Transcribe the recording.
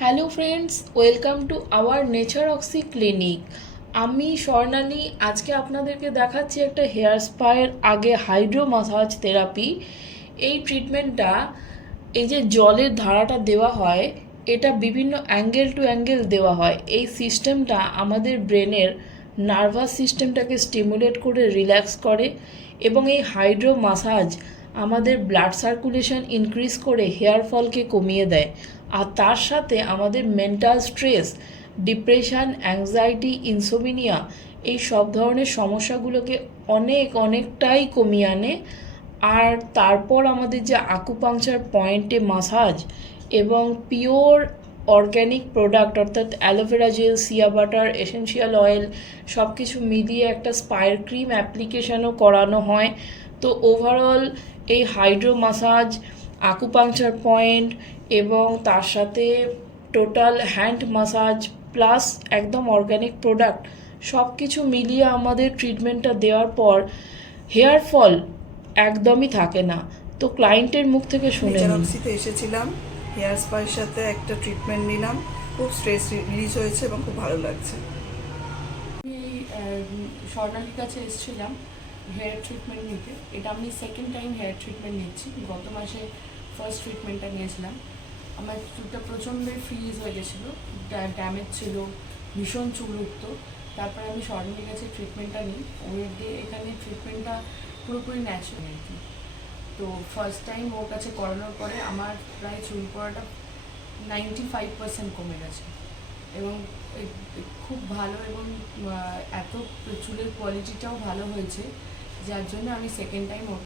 Hello friends, welcome to our nature oxy clinic. আমি স্বর্ণালী। আজকে আপনাদেরকে দেখাচ্ছি একটা হেয়ার স্পায়ের আগে হাইড্রো মাসাজ থেরাপি। এই ট্রিটমেন্টটা, এই যে জলের ধারাটা দেওয়া হয়, এটা বিভিন্ন অ্যাঙ্গেল টু অ্যাঙ্গেল দেওয়া হয়। এই সিস্টেমটা আমাদের ব্রেনের নার্ভাস সিস্টেমটাকে স্টিমুলেট করে রিল্যাক্স করে, এবং এই হাইড্রো মাসাজ আমাদের ব্লাড সার্কুলেশন ইনক্রিজ করে হেয়ার ফলকে কমিয়ে দেয়। আর তার সাথে আমাদের mental stress, depression, anxiety, insomnia, এই সব ধরনের সমস্যাগুলোকে অনেকটাই কমিয়ে আনে। আর তারপর আমাদের যে আকুপাংচার পয়েন্টে মাসাজ এবং পিওর অর্গ্যানিক প্রোডাক্ট অর্থাৎ অ্যালোভেরা জেল, সিয়া বাটার, এসেনশিয়াল অয়েল সব কিছু মিলিয়ে একটা স্পায়ার ক্রিম অ্যাপ্লিকেশনও করানো হয়। তো ওভারঅল এই হাইড্রো মাসাজ, আকুপাংচার পয়েন্ট এবং তার সাথে টোটাল হ্যান্ড মাসাজ প্লাস একদম অর্গ্যানিক প্রোডাক্ট সব কিছু মিলিয়ে আমাদের ট্রিটমেন্টটা দেওয়ার পর হেয়ার ফল একদমই থাকে না। তো ক্লায়েন্টের মুখ থেকে শুনে নিন। নেচারক্সিতে এসেছিলাম, হেয়ার স্পার সাথে একটা ট্রিটমেন্ট নিলাম, খুব স্ট্রেস রিলিজ হয়েছে এবং খুব ভালো লাগছে। আমি স্বর্ণালীর কাছে এসেছিলাম হেয়ার ট্রিটমেন্ট নিতে। এটা আমি সেকেন্ড টাইম হেয়ার ট্রিটমেন্ট নিচ্ছি। গত মাসে ফার্স্ট ট্রিটমেন্টটা নিয়েছিলাম। আমার চুলটা প্রচণ্ডই ফ্রিজ হয়ে গেছিলো, ড্যামেজ ছিল, ভীষণ চুল উঠতো। তারপরে আমি স্বর্ণালীর কাছে ট্রিটমেন্টটা নিই। ওর দিয়ে এখানে ট্রিটমেন্টটা পুরোপুরি ন্যাচারাল আর কি। তো ফার্স্ট টাইম ওর কাছে করানোর পরে আমার প্রায় চুল পড়াটা 95% কমে গেছে এবং খুব ভালো, এবং এত চুলের কোয়ালিটিটাও ভালো হয়েছে, যার জন্য আমি সেকেন্ড টাইম ওর